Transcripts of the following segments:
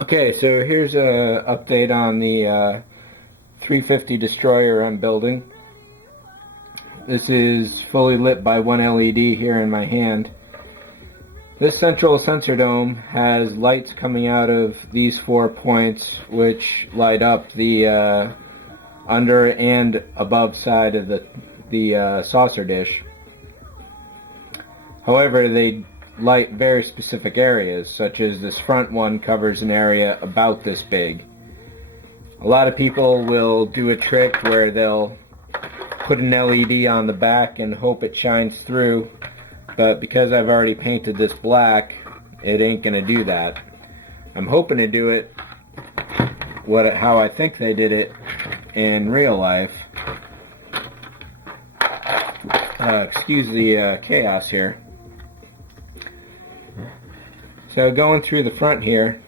Okay, so here's a update on the 350 destroyer I'm building. This is fully lit by one LED here in my hand. This central sensor dome has lights coming out of these 4 points, which light up the under and above side of the saucer dish. However, they light very specific areas, such as this front one covers an area about this big. A lot of people will do a trick where they'll put an LED on the back and hope it shines through, but because I've already painted this black, it ain't gonna do that. I'm hoping to do it how I think they did it in real life. Excuse the chaos here. So going through the front here,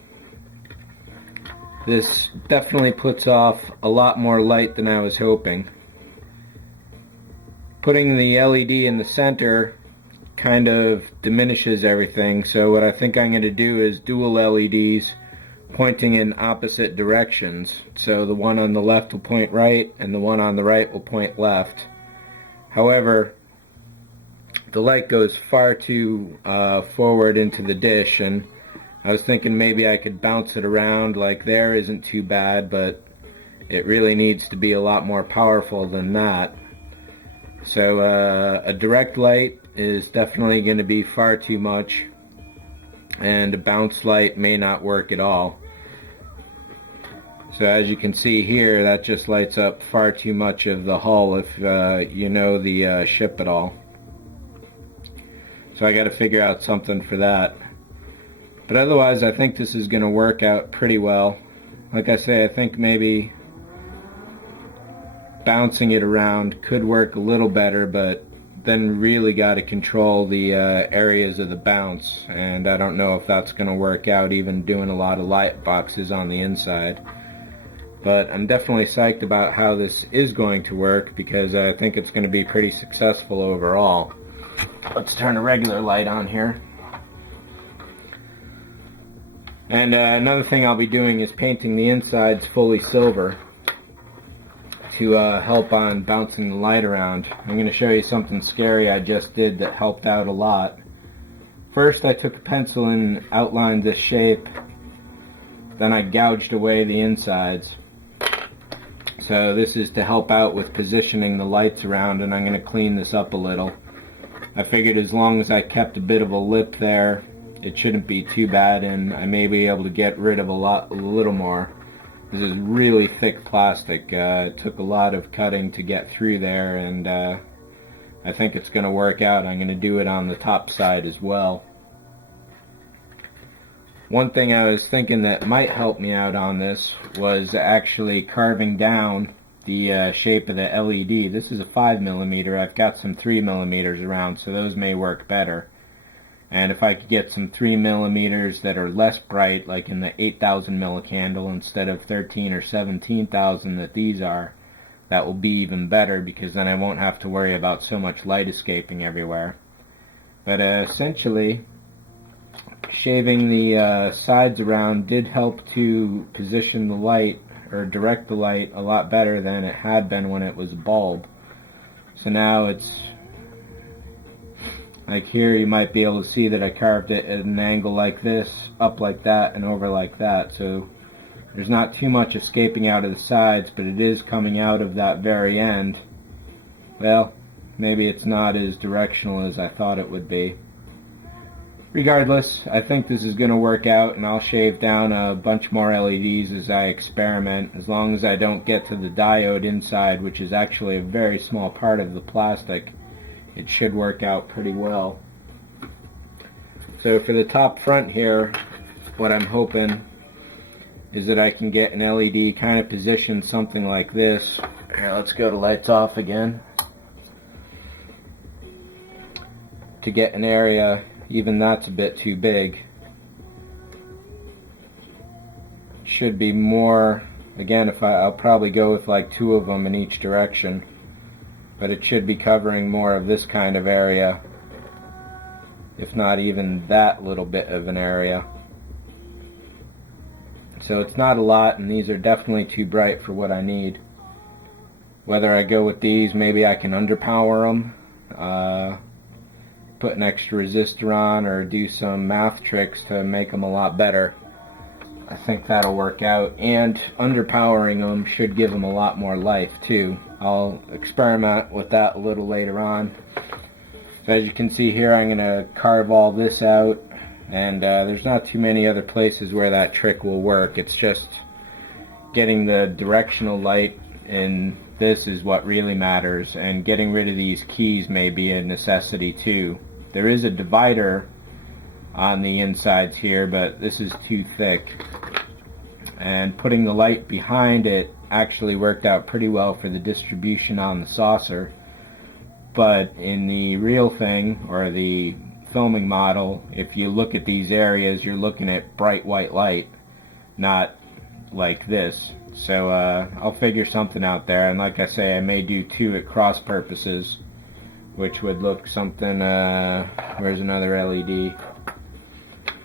this definitely puts off a lot more light than I was hoping. Putting the LED in the center kind of diminishes everything, so what I think I'm going to do is dual LEDs pointing in opposite directions. So the one on the left will point right and the one on the right will point left. However, the light goes far too forward into the dish, and I was thinking maybe I could bounce it around like there isn't too bad, but it really needs to be a lot more powerful than that. So a direct light is definitely going to be far too much, and a bounce light may not work at all. So as you can see here, that just lights up far too much of the hull if you know the ship at all. So I got to figure out something for that. But otherwise, I think this is going to work out pretty well. Like I say, I think maybe bouncing it around could work a little better, but then really got to control the areas of the bounce, and I don't know if that's going to work out even doing a lot of light boxes on the inside. But I'm definitely psyched about how this is going to work, because I think it's going to be pretty successful overall. Let's turn a regular light on here. And another thing I'll be doing is painting the insides fully silver to help on bouncing the light around. I'm going to show you something scary I just did that helped out a lot. First, I took a pencil and outlined this shape. Then I gouged away the insides. So this is to help out with positioning the lights around, and I'm going to clean this up a little. I figured as long as I kept a bit of a lip there, it shouldn't be too bad, and I may be able to get rid of a little more. This is really thick plastic. It took a lot of cutting to get through there, and I think it's going to work out. I'm going to do it on the top side as well. One thing I was thinking that might help me out on this was actually carving down the shape of the LED. This is a 5mm. I've got some 3mm around, so those may work better. And if I could get some 3mm that are less bright, like in the 8,000 millicandle instead of 13 or 17,000 that these are, that will be even better, because then I won't have to worry about so much light escaping everywhere. But essentially, shaving the sides around did help to position the light, or direct the light, a lot better than it had been when it was a bulb. So now it's like here, you might be able to see that I carved it at an angle like this, up like that, and over like that. So there's not too much escaping out of the sides, but it is coming out of that very end. Well, maybe it's not as directional as I thought it would be. Regardless, I think this is going to work out, and I'll shave down a bunch more LEDs as I experiment, as long as I don't get to the diode inside, which is actually a very small part of the plastic. It should work out pretty well. So for the top front here, what I'm hoping is that I can get an LED kind of positioned something like this. Here, let's go to lights off again. To get an area, even that's a bit too big. Should be more, again, I'll probably go with like 2 of them in each direction. But it should be covering more of this kind of area, if not even that little bit of an area. So it's not a lot, and these are definitely too bright for what I need. Whether I go with these, maybe I can underpower them, put an extra resistor on, or do some math tricks to make them a lot better. I think that'll work out, and underpowering them should give them a lot more life too. I'll experiment with that a little later on. So as you can see here, I'm going to carve all this out, and there's not too many other places where that trick will work. It's just getting the directional light, and this is what really matters, and getting rid of these keys may be a necessity too. There is a divider on the insides here, but this is too thick, and putting the light behind it actually worked out pretty well for the distribution on the saucer. But in the real thing, or the filming model, if you look at these areas, you're looking at bright white light, not like this. So I'll figure something out there, and like I say, I may do two at cross purposes, which would look something, where's another LED?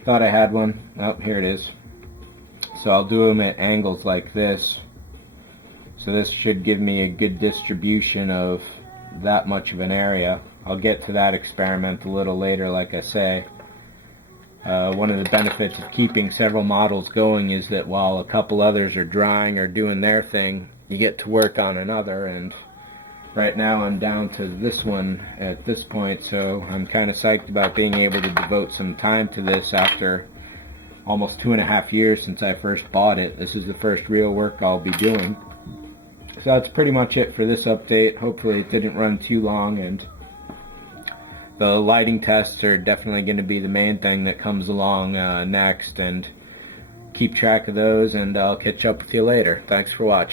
Thought I had one. Oh, here it is. So I'll do them at angles like this. So this should give me a good distribution of that much of an area. I'll get to that experiment a little later, like I say. One of the benefits of keeping several models going is that while a couple others are drying or doing their thing, you get to work on another, and right now I'm down to this one at this point, so I'm kind of psyched about being able to devote some time to this after almost 2.5 years since I first bought it. This is the first real work I'll be doing. So that's pretty much it for this update. Hopefully it didn't run too long, and the lighting tests are definitely going to be the main thing that comes along next, and keep track of those, and I'll catch up with you later. Thanks for watching.